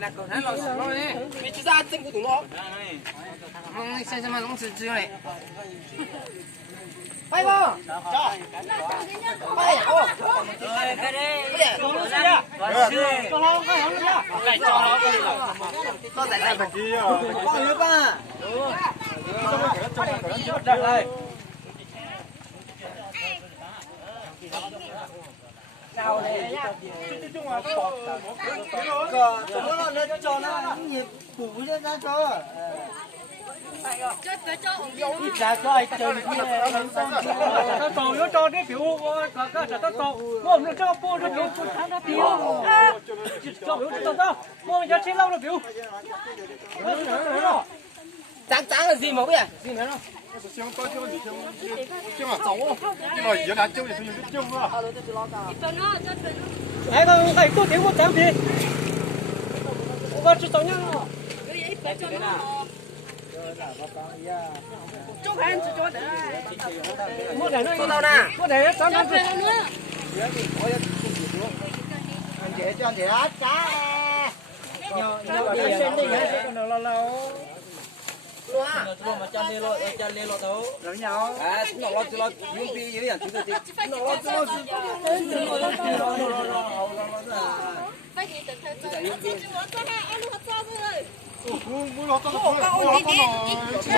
là còn hắn lo rồi đi vì chúng ta chân của tụi nó xem mà nó chỉ này bay vào bay ô cái đây cho nó ra cho nó cái hắn ra lại cho nó tại sao gì à bao nhiêu ba được rồi nào này nhá chung là nó lên cho nó nhịp củ lên ra cho ít ra cho ai chơi như này nó trầu nó cho cái biểu cái nó trầu mua nó cho mua nó biểu tháng nó biểu cho biểu cho tao mua giờ chơi lâu nó biểu trắng là gì mà vậy gì nữa không香刀椒你香啊走哦，因为原来椒也是有椒啊。哎，还多点我奖品，我吃早餐了。做饭吃做的。我在那到呢，我在早餐吃。姐叫姐啊，จ้าluôn mà chân đi lo đâu rồi nhau à nó lo cho lo yung pi dưới à chúng tôi nó lo cho lo phải đi từng thời gian nó chỉ muốn cho nó ăn luôn cho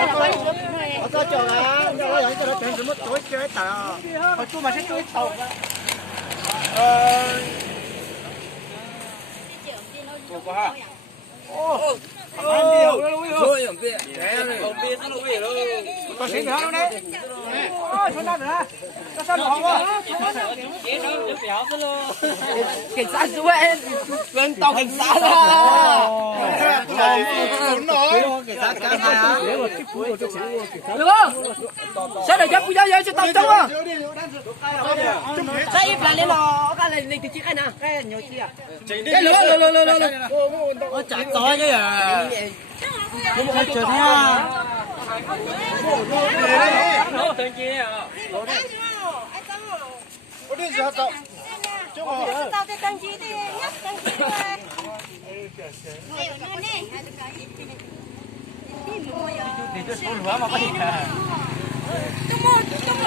rồi ở cho à nó lại cho nó chuyển một tối chơi tàu hồi chú mà sẽ chơi tàu rồi không biết không biết nó biết đâu có xin nữa đâu đấy ôi chỗ nào nữa có sao không có cảnh sát chú em lên tàu cảnh sát là cảnh sát cá hai được không sẽ là chắc bây giờ cho tao trông à sẽ im lại lên nó cái này lên từ chiếc nào cái nhiều chi à cái lửa nó chạy tối cái à không có chơi thế à nó tên kia我这是走，就我。到这登记的，登记的。还有那呢？thì tôi xuống lửa mà có gì à tôi muốn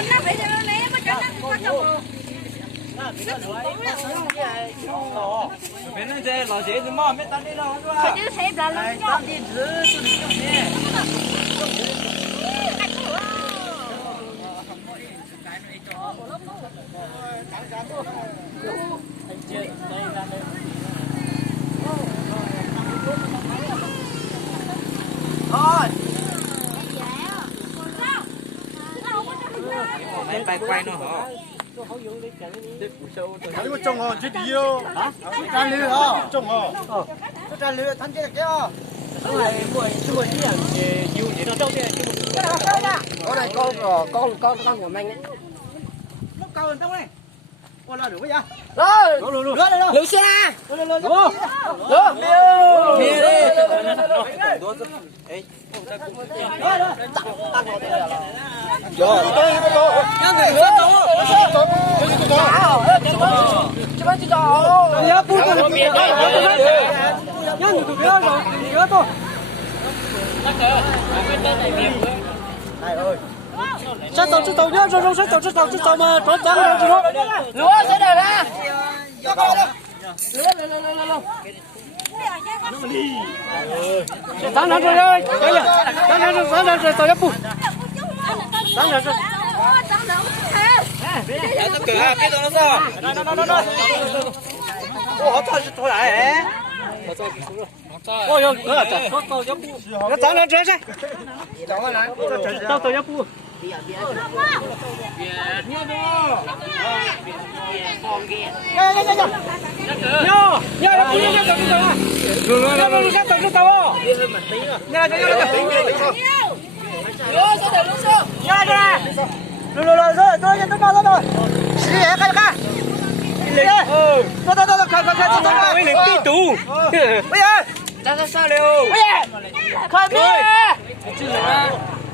làm vậy rồi lấy mà cho nó quan trọng bên này chơi lò dễ thì mà mấy tan đi đâu nữa phải đi xem là này tan đi thứ tôi đi trong này thôi mấy bay quay nó hả 아니 뭐 정어 제디요. 잘려. 정어. nó ra lừa thanh chơi kia cái này mỗi gì à nhiều gì nó đâu đi có này con của mình đấy nó cao hơn đâu này qua là được bây giờ rồi lừa xe à lừa bia đi sát tàu nhá rồi sát tàu mà trốn trắng rồi lúa sẽ để ra lúa sáng rồi tàu nhá pu sáng rồi nó cửa à biết rồi nó sao ô họ thôi lại ôi cửa à tàu nhá pu nó sáng rồi chơi tàu nhá pu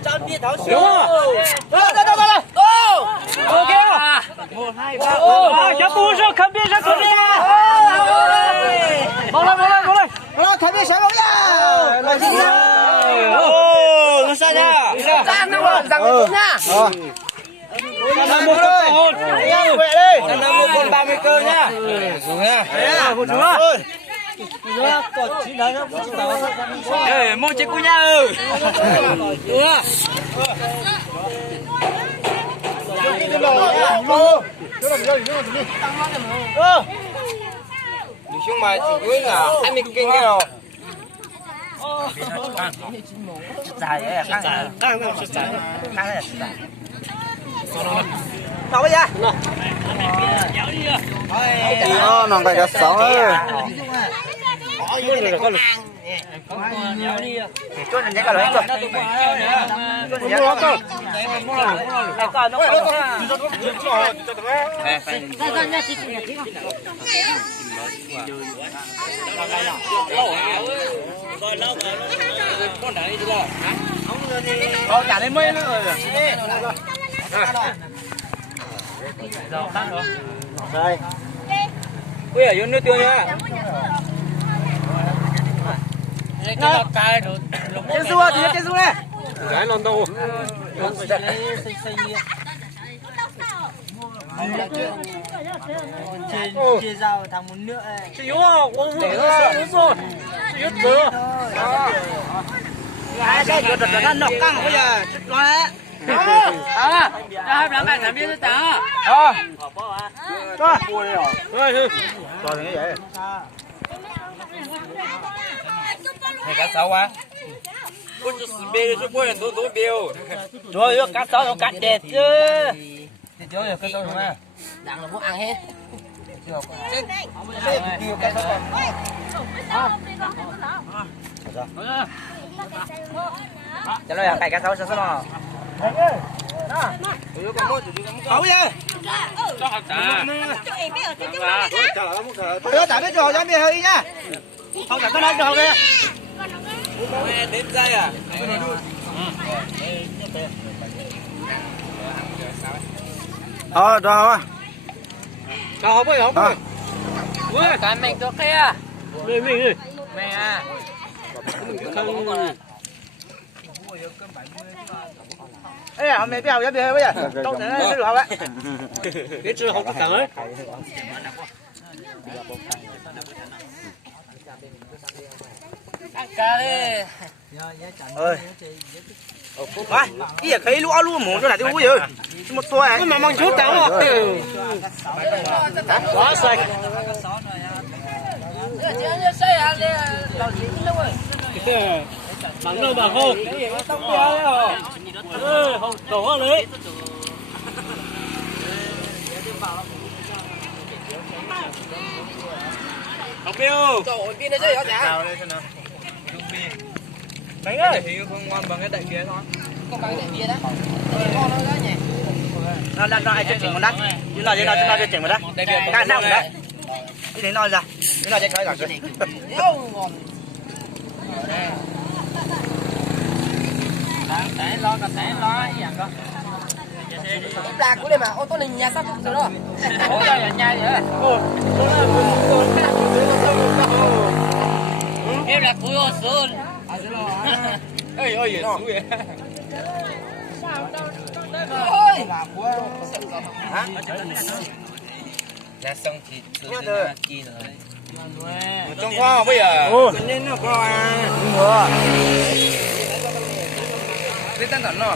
Cho biết tháo xuống. Đúng rồi. Ok. 1, 2, 3. Cháu bu sao không biết sao không biết. biết sao không nha. Rồi gì nha. Ô, nó sao nha. Sang đâu rồi, sang được nha. Nam mô con Quẹ đi. Nam mô con 30 cơ nhá. Xuống nha. Hồn xuống á. Nó còn chỉ nói nó Ê, mô chế cu nha ơi. Đúng à. Đi xuống mà chỉ cuối là 20 kinh cái rồi. Dài đấy, căng này. Đâu bây giờ? Nó phải có 6 ơi. Cho nên cái loại rồi. Trả lên mấy nữa rồi. Đây. Ui ở dưới nước tiêu nha. Trên xu thì trên xu này. Cái non đâu. Chia rau thằng muốn nước ấy. Chị yếu à, uống rồi. Chị yếu rồi. Cái chuột đợt nó nọc căng bây giờ. Lo đấy. À, hai bạn bạn làm biết rồi ta. Rồi. Có. Mua đi rồi. Rồi thì vậy. Này cá sấu á. Con chỉ bê cho bôi là tôi biểu. Rồi cá sấu nó cắt đẹp chứ. Thì chỗ này cá sấu đúng không? Đang là muốn ăn hết. Cho nó là cải cá sấu sao nó. Không bây giờ. Cho học trả. Tôi trả biết rồi, cho biết hơi nhá. Không trả cái này cho đây. Đến dây à? Rồi không? Cho học ơi, học ơi. Ui, Cái mình tôi kia. mình ơi. Mẹ à. Ê, hôm nay béo biết hơi bây giờ. Trong này nó được học đấy. Cái chưa học cả ấy. Cá đi. Ơi. Vai, cái gì thấy lũ lũ mồm chỗ này tôi vui rồi. Một tuổi. Cái mà mang chút tao à. Quá sạch. Bằng đâu mà không. Không đổ lấy. Học biêu. Trời pin này chơi hả chả? Đánh ơi. Thì không ngon bằng cái đại kia thôi. Không bằng cái đại kia đó. Ngon hơn đó nhỉ. Nó ai chơi chỉnh con đất. Chứ là nó chơi chỉnh con đất. Cái nào con đất. Cái này nói ra. Cái nào chơi cái là cái. Tẻ lo dạng con. Là của đây mà ô tô này nhà sao không rồi đó. Ủa giờ nhai vậy. Em là cúi ô sơn. Ê ơi gì nó. Ôi. Hả? Ra xong thì từ kia rồi. Trong kho bây giờ. Nên nó kho à. Đúng rồi. Cái tăng tận nó.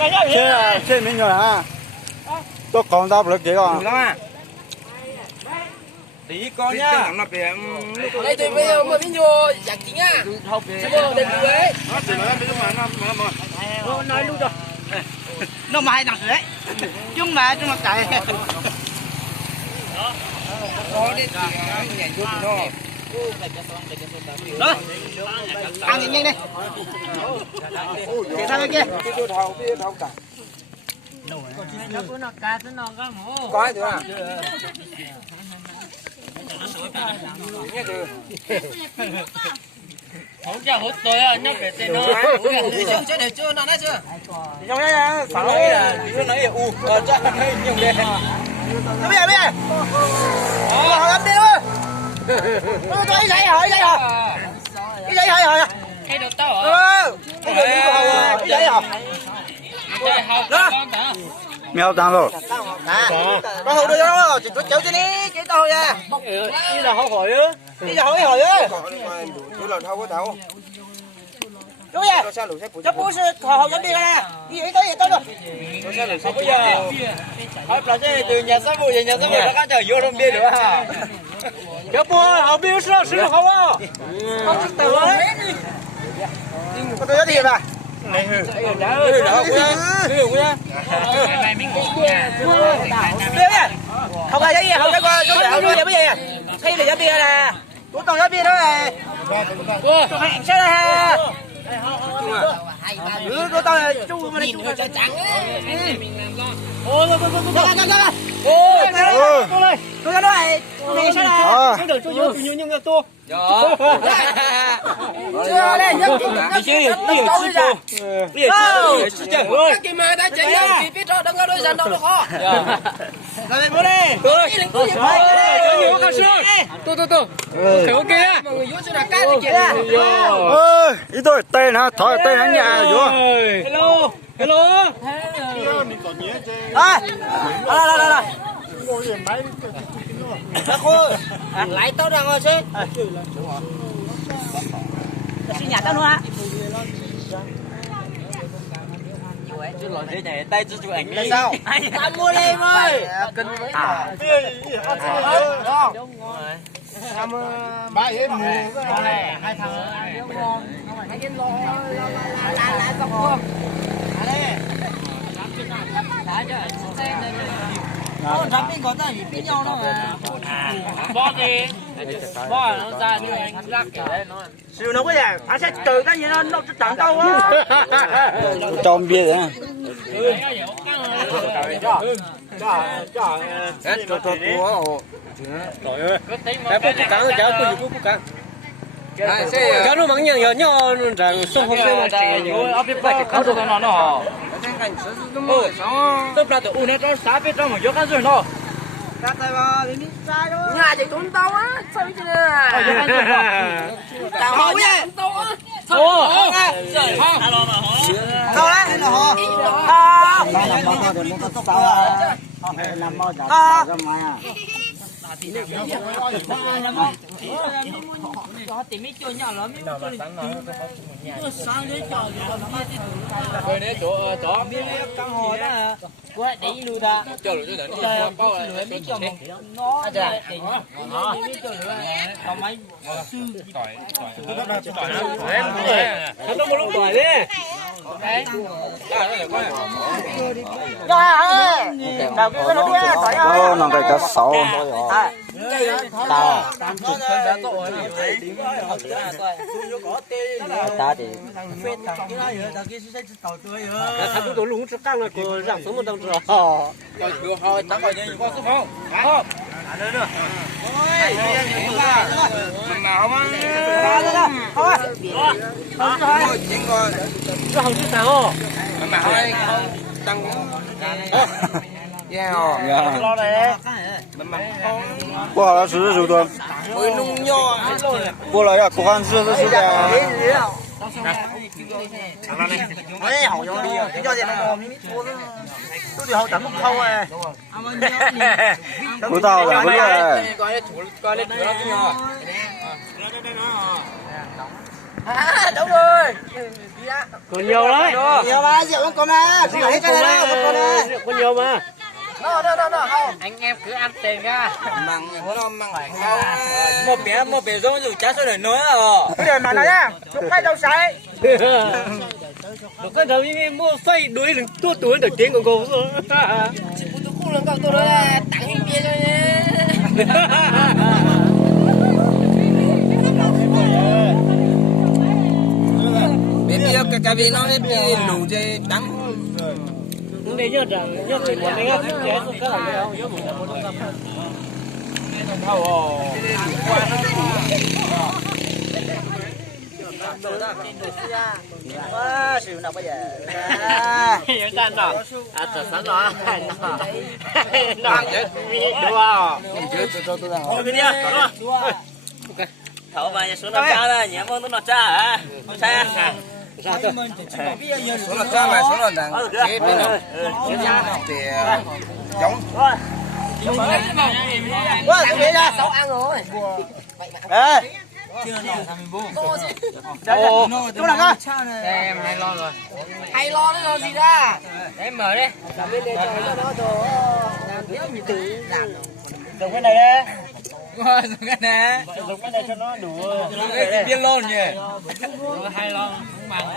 Trên mình rồi hả? Tôi còn đáp được gì không? Đúng à. Tí con nhá. Đây tôi bây giờ mới biết vô giặc chính á. Học về. Đây đấy. Nó chỉ nói mấy mà Nói luôn rồi. Nó mà hay nặng đấy. Chúng mà chạy. Đó đi. Nhảy vô nó. Đó. Ăn nhanh đi. Để sang bên kia. Có ai nữa à? Không cho hút tôi á, nhắc về tên nó. Chưa để chưa nó chưa. Trong đây là phẳng là cứ nói u, cho nó nhiều đi. Bây giờ. Họ lắm đi ơi. Nó thấy dậy rồi. cái giấy hay rồi cái đồ tao hả cái giấy hả cái học đó mèo tao rồi có hậu đưa đó chỉ có cháu cho ní chỉ tao nha như là họ hỏi á đi ra hỏi á chú lần không có thấu. chú nha cháu bố sư họ dẫn đi ra đi tới gì tới rồi bây giờ hỏi là cái từ nhà sản về nhà sản nó chờ vô trong bia nữa hả cái bố họ biết sao sư không á không biết từ ấy có tôi đi mà không ai giấy gì không có chú gì bây giờ thay là giấy bia nè chú còn giấy bia đó này chú hẹn xe ha chú tao chú mà đi chú cho trắng ôi chú cho nó này chú đi xe nè không được chú vô nhưng tôi chưa đây nhớ đi chơi đi chơi cái mà đã chạy nhau thì biết rồi đừng có đôi dần đâu được khó rồi bố đi tôi ok á mọi người vô cho là cái gì ơi ý tôi tên hả thôi tên hắn nhà vô hello à đó khô lại tao đang ngồi chứ xin nhà tao nữa hả tay chú ảnh là sao tao mua lên ơi Ba em mù. hai thằng ngon hai cái lò lá dọc phương rắm bên có gì bên nhau đâu mà bó gì bó nó ra như anh lắc cái nó siêu nó có gì anh sẽ trừ cái gì nó chẳng đâu á trong bia đấy cái nó mắng nhằng nhau rằng sông không xem mà nhiều ở bên phải cái nó nó tức là tụi nó nó xả bên trong mà vô cái rồi nó ra tay vào thì sai đó nhà chị tụi tao á sao biết nè tao không vậy tao á ô tao đấy là họ rồi đấy chỗ biết căn hộ đó qua để lưu ra cho lửa cho đỡ bao lửa biết cho nó không mấy không có một lúc tuổi đi đấy tao cứ nó đuôi tỏi ô nó cái cá sấu tao ta thì thằng tôi lúng căng là cô rằng sống một đồng rồi rồi thôi tao gọi như con số không nữa nào mà không chứ sao mà hỏi tăng lo đấy qua了是手段会弄鸟过来呀过汉是的是的哎好用力比较简单我明明说的都得好等不เข้า哎不到了不对đúng rồi còn nhiều đấy nhiều mà rượu không có mà rượu hết cái này không có nè còn nhiều mà nó không anh em cứ ăn tiền ra măng nó măng lại một bé giống như chả sao để nói à cái này mà nói nhá chụp hai đâu sai một cái đầu như mua xoay đuôi đừng tua túi được tiếng của cô rồi tôi không lần tôi đó là tặng hình bia thôi nhé bây giờ cái vị nó bị lù dây đắng để nhớ rằng nhớ chuyện của anh á trẻ không có làm đâu nhớ mình là một đồng xỉu nào bây giờ hiểu sao nào à thật sẵn nó nó đúng không chưa cho tôi cái đi ok thảo mà xuống nó cha đây nhớ mong nó cha hả không cha số là cha mà số là đằng kế bên nào để giống quá tụi đi ra 6 ăn rồi ê chú nào coi em hay lo rồi hay lo nó lo gì ra em mở đi dùng cái này đi dùng cái này dùng cái này cho nó đủ cái biên lon nhỉ hay lo không bằng